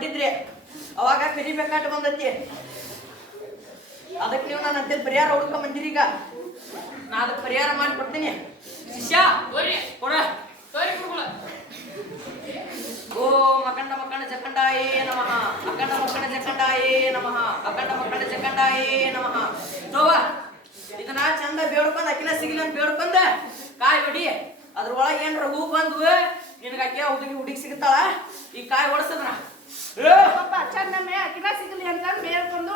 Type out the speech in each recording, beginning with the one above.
ಹೊಂಟಿದ್ರಿ ಅವಾಗ ಕರಿಬೇಕಾಟ ಬಂದೈತಿ. ಅದಕ್ಕೆ ನೀವು ನನ್ನ ಅಂತೇಳಿ ಪರಿಹಾರ ಹುಡ್ಕೊಂಡ್ ಬಂದಿರಿ. ಈಗ ನಾ ಅದಕ್ಕೆ ಪರಿಹಾರ ಮಾಡಿ ಕೊಡ್ತೀನಿ. ಶಿಷ್ಯ ಕೊಡ. ಓಂ ಅಖಂಡ ಮಕ್ಕಣ ಜಖಂಡಾಯೇ ನಮಃ. ಅಖಂಡ ಮಕ್ಕಣ ಜಖಂಡಾಯೇ ನಮಃ. ಅಖಂಡ ಮಕ್ಕಣ ಜಖಂಡಾಯೇ ನಮಃ. ನೋವ ಇದನ್ನ ಚಂದ ಬೇಡ್ಕೊಂಡ್ ಅಕ್ಕಿನ ಸಿಗಿಲ್ಲ ಅಂತ ಬೇಡ್ಕೊಂಡ ಕಾಯಿ ಹೊಡಿ. ಅದ್ರೊಳಗೆ ಏನ್ರ ಹೂ ಬಂದ್ವು ನಿನಗೆ ಅಕ್ಕಿ ಹುಡುಗಿ ಸಿಗ್ತಾಳ. ಈ ಕಾಯಿ ಹೊಡ್ಸದ್ರ ಚಂದಮ್ಮೆ ಅಕ್ಕಿನ ಸಿಗಲಿ ಅಂತ ಬೇಡ್ಕೊಂಡು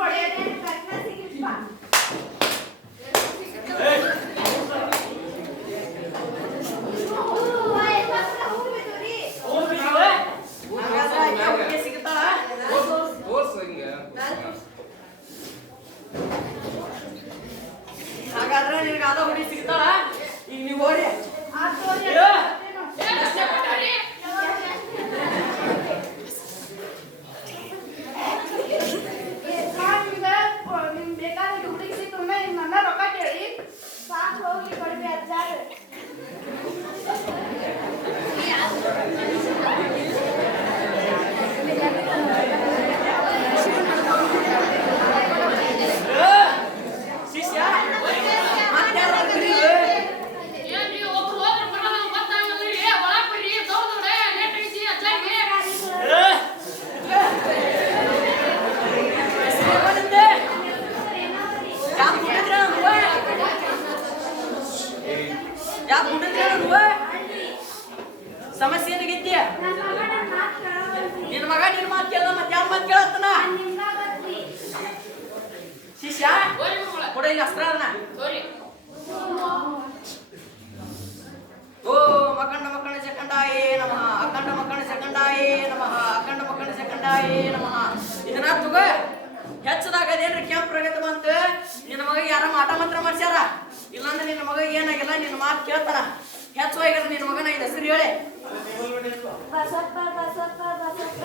ಹಾಗಾದ್ರೆ ನಿನಗೆ ಅದ ಹುಡುಗಿ ಸಿಗ್ತಾಳ. ಈಗ ನೀವು ಹೋರಿ. ಸಮಸ್ಯೆ ಏನಾಗೈತಿ? ನಿನ್ನ ಮಗ ನಿನ್ನ ಮಾತು ಕೇಳ ಮತ್ತೆ ಯಾವ ಮಾತು ಕೇಳತ್ತನ? ಶಿಷ್ಯ ಕೊಡ ಇಲ್ಲಿ ಅಸ್ತ್ರ ಅದನ್ನ. ಓ ಅಖಂಡ ಮಕ್ಕಣ ಜಖಂಡಾಯೇ ನಮಃ. ಅಖಂಡ ಮಕ್ಕಣ ಜಖಂಡಾಯೇ ನಮಃ. ಅಖಂಡ ಮಕ್ಕಣ ಜಖಂಡಾಯೇ ನಮಃ. ಇದನ್ನ ತಗ ಹೆಚ್ಚದಾಗ ಅದೇನ್ರ ಕೆಂಪು ಪ್ರಗತಿ ಬಂತ ನಿನ್ನ ಮಗ ಯಾರ ಮಾಟ ಮಂತ್ರ ಮಾಡ್ಸ್ಯಾರ. ಇಲ್ಲಾಂದ್ರೆ ನಿನ್ನ ಮಗ ಏನಾಗಿಲ್ಲ, ನಿನ್ನ ಮಾತು ಕೇಳ್ತಾನ. ಹೆಚ್ಚಾಗ್ಯದ ನಿನ್ನ ಮಗನ ಇದು ಹೆಸರು ಹೇಳಿ. ಬಸಪ್ಪ ಬಸಪ್ಪ ಬಸಪ್ಪ.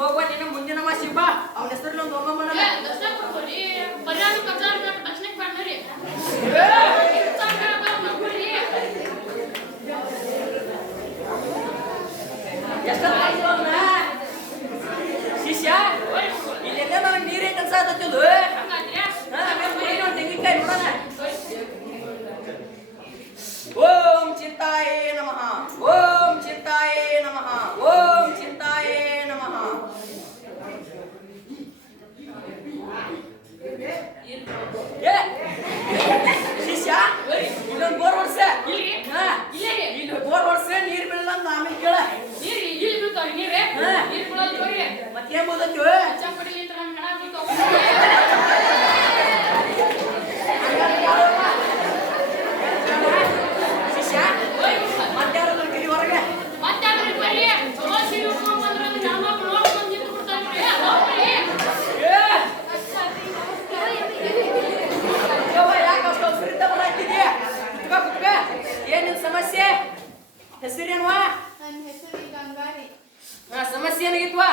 ಹೋಗುವ ನೀನು ಮುಂದಿನ ಮಾಸಿ ಬಾ. ಅವನ ಹೆಸರಲ್ಲಿ ಒಂದು ಹೋಮ ಮಾಡಲ್ಲ. ಶಿಷ್ಯ ಇಲ್ಲೆಲ್ಲ ನನಗೆ ನೀರೇ ಕೆಲಸ ಆದದ್ದು. ತೆಂಗಿನಕಾಯಿ ನೋಡೋಣ. ಓಂ ಚಿಂತಾಯೇ ನಮಃ. ಓಂ ಚಿಂತಾಯೇ ನಮಃ. ಓಂ ಚಿಂತಾಯೇ ನಮಃ. ಶಿಷ್ಯ ಇಲ್ಲೊಂದು ಬೋರ್ ಹೊಡ್ಸ. ಇಲ್ಲಿ ಬೋರ್ ಹೊಡ್ಸ. ನೀರ್ ಬೀಳಲ್ಲ ಅಂತ ಆಮೇಲೆ ಕೇಳ. ಮತ್ತೇನ್ ಬೋದತ್ತೀವ? ಶಿಷ್ಯ ಮಧ್ಯಾಹ್ನ ಕರಿ ಹೊರಗೆ. ಏನಿನ್ ಸಮಸ್ಯೆ? ಹೆಸರೇನ್ವಾ? ನನ್ನ ಹೆಸರು ಗಂಗಾರಿ. ಸಮಸ್ಯೆ ಏನಾಗಿತ್ವಾ?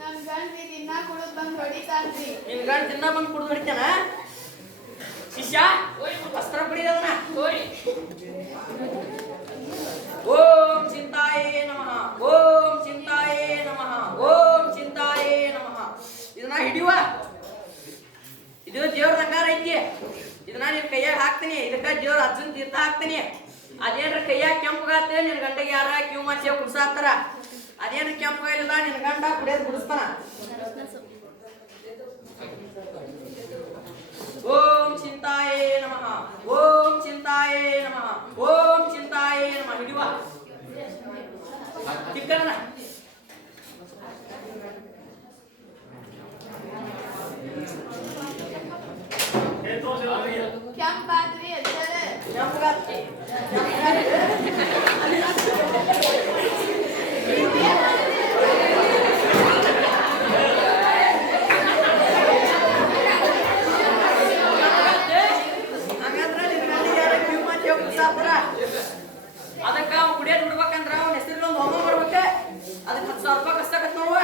ನನ್ನ ಗಂಡ ದಿನ ಕುಡಿದು ಬಂದು ಹೊಡಿತಾನ್ರಿ. ನಿನ್ ಗಂಡ ದಿನ ಬಂದು ಕುಡಿದು ಹೊಡಿತಾನ? ಶಿಷ್ಯ ಅಸ್ತ್ರ ಬಿಡಿದವನ. ಓಂ ಚಿಂತಾಯೇ ನಮಃ. ಓಂ ಚಿಂತಾಯೇ ನಮಃ. ಓಂ ಚಿಂತಾಯೇ ನಮಃ. ಇದನ್ನ ಹಿಡಿಯುವ. ಇದು ದೇವ್ರ ಅಂಗಾರ ಐತಿ. ಇದನ್ನ ನಿನ್ ಕೈಯಾಗ ಹಾಕ್ತೀನಿ. ಇದಕ್ಕ ದೇವ್ರ ಅರ್ಜುನ್ ತೀರ್ಥ ಹಾಕ್ತೀನಿ. ಅದೇನ್ರ ಕೈಯಾಗ ಕೆಂಪಗಾತ ನಿನ್ ಗಂಡಗೆ ಯಾರ ಕ್ಯೂ ಮಾಸಿ ಕುಡ್ಸಾಕ್ತಾರ. ಅದೇನು ಕೆಂಪಗಾಯಿಲ್ಲ ನಿನ್ ಗಂಡ ಕುಡಿಯೋದು ಕುಡಿಸ್ತಾನ. ಓಂ ಚಿಂತಾಯೇ ನಮಃ. ಓಂ ಚಿಂತಾಯೇ ನಮಃ. ಓಂ ಚಿಂತಾಯೇ ನಮಃ. ಹಿಡಿಯುವ ತಿಕ್ಕನ. ಕೆಂಪಾದ್ರಿ ಅಜ್ಜರ. ಕೆಂಪಗಾತಿ ಆತರ ಅದಕ್ಕ ಅವ್ ಕುಡಿಯೋದ್ ಬಿಡ್ಬೇಕಂದ್ರ ಅವ್ನ ಹೆಸರಿನ ಒಂದು ಹೋಮ ಮಾಡ್ಬೇಕ ಅದಕ್ಕೆ 10,000 ರೂಪಾಯಿ ಕಷ್ಟಾಗತ್ ನೋಡುವ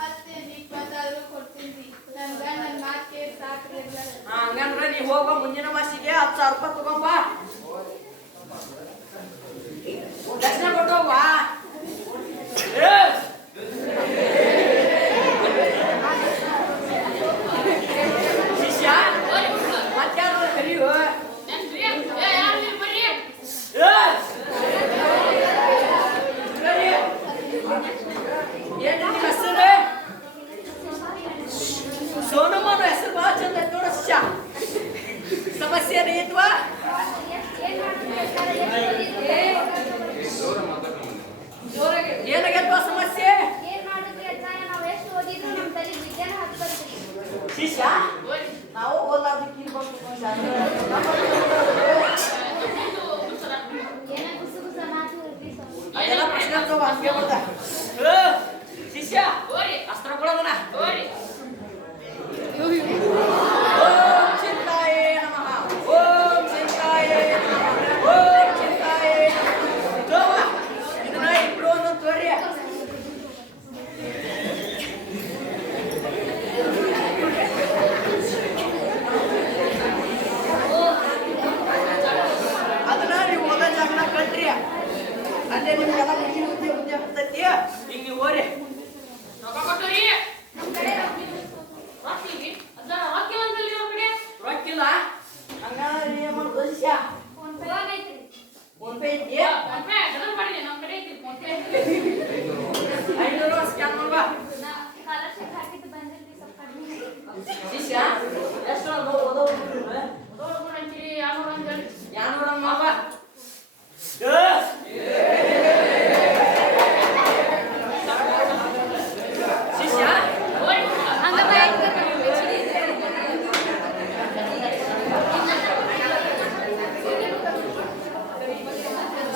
10-20 ಕೊಡ್ತೀನಿ ನನ್ ಗಂಡನ ಮಾತು ಕೇಳಿ ಸಾಕ್ರಿ ಎಲ್ಲರೂ ಹಂಗಂದ್ರ ನೀ ಹೋಗ ಮುಂದಿನ ಮಾಸಿಗೆ 10,000 ರೂಪಾಯಿ ತಗೊಂಬ ದಕ್ಷಿಣ ಕೊಟ್ಟು ಹೋಗುವ ಶಿಷ್ಯ ಮತ್ತಾರು ಕರಿಯು ಏನ್ ನಿಮ್ಮ ಹೆಸರು ಸೋನಮ್ಮನ ಹೆಸರು ಬಹಳ ಚಂದ ಐತಿ ನೋಡ ಶಿಷ್ಯ ಸಮಸ್ಯೆ ಏನಿತ್ವಾ ಏನಾಗೈತ್ವಾ ಸಮಸ್ಯೆ ಶಿಷ್ಯ ನಾವು ಓದ್ಲಾರ್ದಕ್ಕೆ ಅದೆಲ್ಲ ಪ್ರಶ್ನೆ ಆಗ್ತಾವ ಹಂಗೆ ಬರ್ದ ಶಿಷ್ಯ ಅಸ್ತ್ರ ಕೊಡೋದನ ಓಂ ಚಿಂತಾಯೇ ನಮಃ ಓಂ ಚಿಂತಾಯೇ ನಮಃ ಓಂ ಚಿಂತಾಯೇ ನಮಃ ಇದನ್ನ ಇಬ್ರು ಒಂದೊಂದು ತೋರಿ ಅದನ್ನ ನೀವು ಓದೋ ಜಾಗನ ಕಟ್ರಿ ಅಲ್ಲೇ ನಿಮ್ಗೆಲ್ಲ ಬುದ್ಧಿ ಹತ್ತೈತಿ ಈಗ ನೀವು ಹೋರಿ ರೊಕ್ಕಿಲ್ಲ ಹಂಗಾದ್ರೆ ಏನ್ ಮಾಡೋದು ಶಿಷ್ಯ ಫೋನ್ಪೇ ಐತಿ 500 ಸ್ಕ್ಯಾನ್ ಮಾಡ್ಬಾ ಶಿಷ್ಯ ಎಷ್ಟು ಓದೋ ಯಾನೂರ ಮಾಡ್ಬಾ ಶಿಷ್ಯ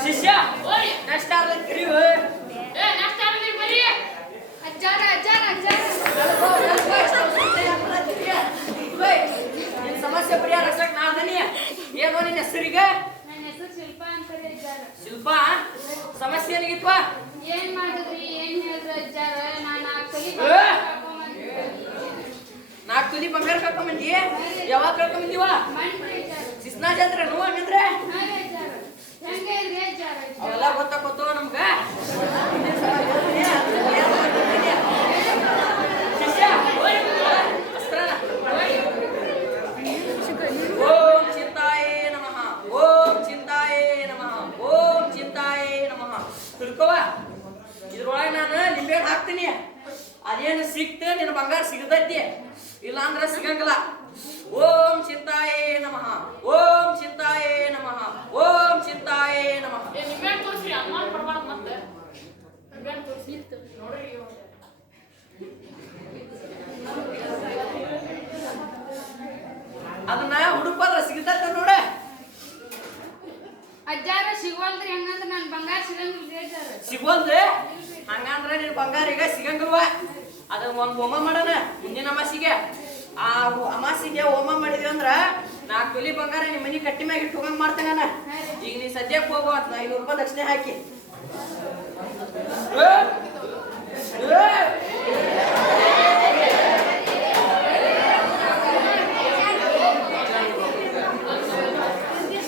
ಶಿಷ್ಯ ನೆಕ್ಸ್ಟ್ ಆರ್ಲಿ ಕರಿವು ನಿನ್ ಸಮಸ್ಯೆ ಪರಿಹಾರ ನಾದನಿ ಏನೋ ನಿನ್ನ ಹೆಸರಿಗೆ ಶಿಲ್ಪ ಸಮಸ್ಯೆ ಏನಿಗಿತ್ವಾ ಏನ್ ಮಾಡಿದ್ರಿ ಏನ್ ಹೇಳಿದ್ರ ಅಜ್ಜಾರ ನಾನು ನಾಲ್ಕು ತುದಿ ಬಂಗಾರ ಕರ್ಕೊಂಬಂದಿ ಯಾವಾಗ ಕರ್ಕೊಂಬಂದಿವ ಸಿಸ್ನಾ ಜಾತ್ರೆ ನೋವು ಹಂಗಂದ್ರೆ ಅವೆಲ್ಲ ಗೊತ್ತಾಗೋತು ನಮ್ಗ ಶಿಷ್ಯ ಓಂ ಚಿಂತಾಯೇ ನಮಃ ಓಂ ಚಿಂತಾಯೇ ನಮಃ ಓಂ ಚಿಂತಾಯೇ ನಮಃ ತಿಳ್ಕೊವ ಇದ್ರೊಳಗೆ ನಾನು ನಿಂಬೆ ಹಾಕ್ತೀನಿ ಅದೇನು ಸಿಕ್ತು ನಿನ್ನ ಬಂಗಾರ ಸಿಗತೈತಿ ಇಲ್ಲ ಅಂದ್ರೆ ಸಿಗಂಗಿಲ್ಲ ಓಂ ಚಿಂತಾಯೇ ನಮಃ ಓಂ ಚಿಂತಾಯೇ ನಮಃ ಓಂ ಚಿಂತಾಯೇ ನಮಃ ಅದನ್ನ ಹುಡುಪಾದ್ರ ಸಿಗತೈತ ನೋಡ ಅಜ್ಜಾರ ಸಿಗೋಲ್ರಿ ಹಂಗಂದ್ರ ನನ್ ಬಂಗಾರ ಸಿಗಂಗಿಲ್ಲ ಸಿಗೋಲ್ರಿ ಹಂಗಂದ್ರ ನಿನ್ ಬಂಗಾರ ಈಗ ಸಿಗಂಗಿಲ್ವ ಅದನ್ನ ಒಂದ್ ಹೋಮ ಮಾಡೋಣ ಮುಂದಿನ ಅಮಾಸಿಗೆ ಆ ಅಮಾಸಿಗೆ ಹೋಮ ಮಾಡಿದ್ವಿ ಅಂದ್ರ 4 ತೊಲಿ ಬಂಗಾರ ನಿಮ್ಮ ಮನಿ ಕಟ್ಟಿ ಮ್ಯಾಗ ಇಟ್ಟು ಹೋಗಂಗ್ ಮಾಡ್ತೇನೆ ಈಗ ನೀ ಸದ್ಯಕ್ಕೆ ಹೋಗು 500 ರೂಪಾಯಿ ದಕ್ಷಿಣೆ ಹಾಕಿ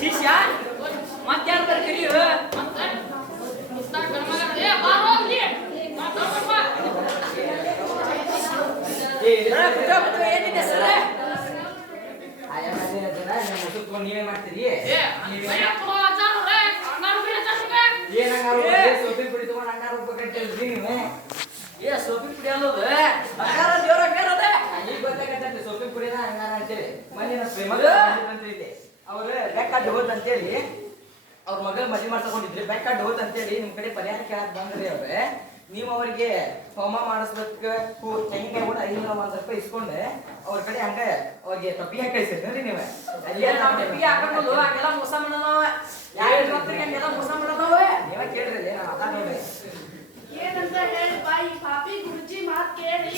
ಶಿಷ್ಯ ಮತ್ತಾರ ಕರಿಯು ಏನಿದೆ ಸರ್ ನೀವೇ ಮಾಡ್ತೀರಿ ಸೋಪಿ ಪುಡಿ ಅನ್ನೋದು ಅಂಗಾರ ದೇವ್ರ ಅಂಗಾರ ಅದ ಈಗ ಗೊತ್ತಾಗತ್ತೆ ಸೋಪಿ ಪುಡಿನ ಹಂಗಾರ ಅಂತೇಳಿ ಮನೆ ಅವ್ರು ಬೆಕ್ಕಡ್ಡು ಹೋದ್ ಅಂತೇಳಿ ಅವ್ರ ಮಗಳ ಮದುವೆ ಮಾಡ್ಕೊಂಡಿದ್ರಿ ಬೆಕ್ಕಡ್ಡು ಹೋದ್ ಅಂತೇಳಿ ನಿಮ್ ಕಡೆ ಪರಿಹಾರ ಕೇಳಕ್ ಬಂದ್ರಿ ಅವ್ರೆ ನೀವು ಅವರಿಗೆ ಹೋಮ ಮಾಡಿಸ್ಬೇಕು ತೆಂಗಿನಕಾಯಿ ಕೂಡ 500 ರೂಪಾಯಿ ಇಸ್ಕೊಂಡೆ ಅವ್ರ ಕಡೆ ಹಂಗ ಅವ್ರಿಗೆ ತಪ್ಪಿ ಹಾಕಿ ಕಳಿಸಿದ್ರಿ ನೀವು ತಪ್ಪಿಗೆ ಹಾಕೊಂಡು ಹಂಗೆಲ್ಲ ಮೋಸ ಮಾಡೋದವ ಹಂಗೆಲ್ಲ ಮೋಸ ಮಾಡೋದವ ನೀವ ಕೇಳ್ರಿ ನಾನು ಅದ ನೋಡಿ ಏನಂತ ಹೇಳಿ ಬಾಯಿ ಪಾಪಿ ಗುರುಜಿ ಮಾತ್ ಕೇಳಿ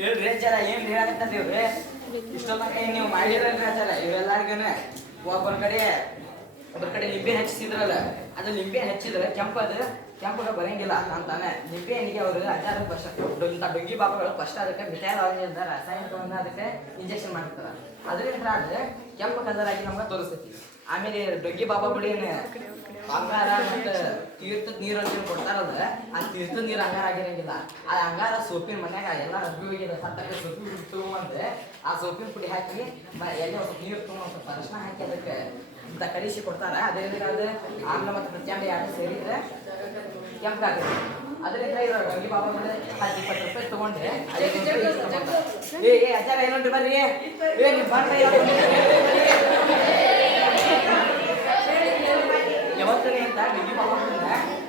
ಹೇಳ್ರಿ ಅಜ್ಜಾರ ಏನ್ ಹೇಳಕತ್ತೀರಿ ಇವ್ರಿ ಇಷ್ಟೊತ್ತ ನೀವು ಮಾಡಿರಲ್ರಿ ಅಜ್ಜಾರ ಇವೆಲ್ಲರಿಗನ ಒಬ್ಬರ ಕಡೆ ಲಿಂಬೆ ಹಚ್ಚಿದ್ರಲ್ಲ ಅದು ಲಿಂಬೆ ಹಚ್ಚಿದ್ರೆ ಕೆಂಪಗ ಬರಂಗಿಲ್ಲ ಅಂತಾನೆ ಲಿಂಬೆ ಹಣ್ಣಿಗೆ ಅವರು ಅಜ್ಜಾರ ಫಸ್ಟ್ ಇಂಥ ಡೊಗ್ಗಿ ಬಾಬಾಗಳು ಫಸ್ಟ್ ಅದಕ್ಕೆ ಮಿಠಾಯಿ ಅಂತ ರಾಸಾಯನಿಕವನ್ನ ಅದಕ್ಕೆ ಇಂಜೆಕ್ಷನ್ ಮಾಡ್ತಾರೆ ಅದರಿಂದ ಆದ್ರೆ ಕೆಂಪು ಕಲರ್ ಆಗಿ ನಮ್ಗೆ ತೋರಿಸ್ತೈತಿ ಆಮೇಲೆ ಡೊಗ್ಗಿ ಬಾಬಾಗಳು ಏನು ಅಂಗಾರ ಮತ್ತು ತೀರ್ಥದ ನೀರು ಅಂತ ಕೊಡ್ತಾರಲ್ಲ ಆ ತೀರ್ಥದ ನೀರು ಅಂಗಾರ ಆಗಿರಂಗಿಲ್ಲ ಆ ಅಂಗಾರ ಸೋಪಿನ ಮನ್ಯಾಗ ಎಲ್ಲ ಅರ್ಬಿ ಹೋಗಿದೆ ಸತ್ತಕ್ಕೆ ಸೊಪ್ಪಿ ತಗೊಂಬಂದ್ರೆ ಆ ಸೋಪಿನ ಪುಡಿ ಹಾಕಿ ಎಲ್ಲಿ ಒಂದು ನೀರು ತಗೊಂಡು ಸ್ವಲ್ಪ ಅರಿಶಿನ ಹಾಕಿ ಅದಕ್ಕೆ ಇಂಥ ಕಲಿಸಿ ಕೊಡ್ತಾರ ಅದರಿಂದ ಅದು ಆಮ್ಲ ಮತ್ತು ಪ್ರತ್ಯಾಮ್ಲ ಎರಡು ಸೇರಿದ್ರೆ ಕೆಂಪಾಗುತ್ತೆ ಅದರಿಂದ ಇರೋ ಡೊಗ್ಗಿ ಬಾಬಾಗಳು 10-20 ರೂಪಾಯಿ ತಗೊಂಡ್ರೆ ಅಜ್ಜಾರ ಏನಂದ್ರೆ ಬರ್ರಿ ನೀವು ಬರ್ರಿ ಯಾವತ್ತನೇ ಅಂತ ಡಿಗ್ರಿ ಬಾಬಾದಿಂದ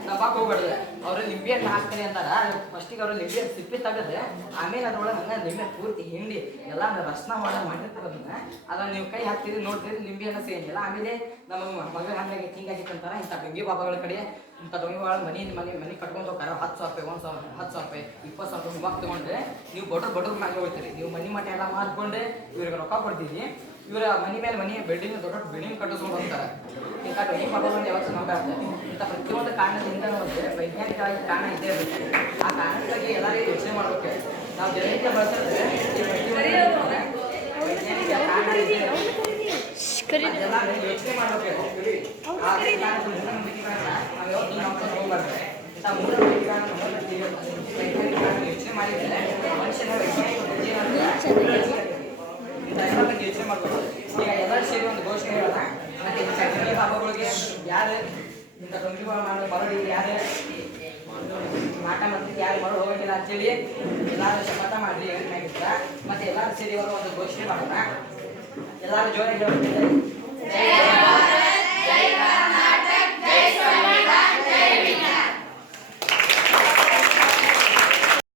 ನಪಾಕ್ ಹೋಗ್ಬಾರ್ದು ಅವ್ರು ಲಿಂಬಿಯನ್ನು ಹಾಕ್ತೀನಿ ಅಂತಾರ ಫಸ್ಟಿಗೆ ಅವ್ರು ಲಿಂಬಿಯನ್ನು ಸಿಪ್ಪಿ ತೆಗೆದ್ರೆ ಆಮೇಲೆ ಅದ್ರೊಳಗೆ ಹಂಗೆ ಲಿಂಬೆ ಪೂರ್ತಿ ಹಿಂಡಿ ಎಲ್ಲ ರಸನ ಮಾಡಿರ್ತಾರದನ್ನ ಅದನ್ನ ನೀವು ಕೈ ಹಾಕ್ತೀರಿ ನೋಡ್ತೀರಿ ಲಿಂಬಿಯನ್ನು ಸೇರಿಲ್ಲ ಆಮೇಲೆ ನಮ್ಮ ಮಗ ಹಂಗಾಗಿ ಹಿಂಗಾಗಿತ್ತು ಅಂತಾರ ಇಂಥ ಡಿಗ್ರಿ ಬಾಬಾಗಳ ಕಡೆ ಇಂಥ ಡೊಂಗಿ ಬಾಳ ಮನೆ ಕಟ್ಕೊಂಡು ಹೋಗ್ತಾರೆ 10,000 ರೂಪಾಯಿ 10,000 ರೂಪಾಯಿ 20,000 ರೂಪಾಯಿ ಮಗ ತಗೊಂಡ್ರೆ ನೀವು ಬಡವ್ರ ಮ್ಯಾಗೆ ಹೋಗ್ತೀರಿ ನೀವು ಮನೆ ಮಠ ಎಲ್ಲ ಮಾಡ್ಕೊಂಡು ಇವ್ರಿಗೆ ರೊಕ್ಕ ಕೊಡ್ತೀರಿ ಇವರ ಮನೆ ಮೇಲೆ ಮನೆ ಬಿಲ್ಡಿಂಗ್ ದೊಡ್ಡ ಬಿಲ್ಡಿಂಗ್ ಕಟ್ಟಿಸ್ಕೊಂಡು ಹೋಗ್ತಾರೆ ಇಂಥ ಡೊಂಗಿ ಬಾಬಾಗಳನ್ನ ಯಾವತ್ತೂ ನಂಬಾರ್ದು ಇಂಥ ಪ್ರತಿಯೊಂದು ಕಾರಣದಿಂದ ವೈಜ್ಞಾನಿಕವಾಗಿ ಕಾರಣ ಇದ್ದೇ ಇರುತ್ತೆ ಆ ಕಾರಣಕ್ಕಾಗಿ ಎಲ್ಲರಿಗೂ ಯೋಚನೆ ಮಾಡ್ಬೇಕು ನಾವು ಜನರಿಗೆ ಬಳಸಿದ್ರೆ ವೈಜ್ಞಾನಿಕ ಕಾರಣ ಇದೆ ಎಲ್ಲರೂ ಯೋಚನೆ ಮಾಡ್ಬೇಕು ನಾವು ಯಾವತ್ತೂ ನಂಬ್ಕೊಂಡು ಹೋಗ್ಬಾರ್ದು ಇಂಥ ವೈಜ್ಞಾನಿಕ ಯೋಚನೆ ಮಾಡಿದ್ರೆ ಮನುಷ್ಯನ ವೈಜ್ಞಾನಿಕ ಯೋಚನೆ ಮಾಡ್ಬೇಕು ಈಗ ಎಲ್ಲರೂ ಸೇರಿ ಒಂದು ಘೋಷಣೆ ಹೇಳೋಣ ಮತ್ತೆ ಇಂಥ ಡೊಂಗಿ ಬಾಬಾಗಳಿಗೆ ಯಾರು ಇಂಥ ಡೊಂಗಿ ಬಾಬಾ ಮರಳಿ ಯಾರು ಮಾಟ ಮಾಡ್ತಿದ್ದು ಯಾರು ಮರಳು ಹೋಗಂಗಿಲ್ಲ ಅಂತೇಳಿ ಎಲ್ಲರೂ ಶಪಥ ಮಾಡ್ರಿ ಏನಾಗಿತ್ತ ಮತ್ತೆ ಎಲ್ಲರೂ ಸೇರಿ ಅವರು ಒಂದು ಘೋಷಣೆ ಮಾಡೋಣ ಎಲ್ಲರೂ ಜೋರಾಗಿ ಹೇಳ್ತಿದ್ದಾರೆ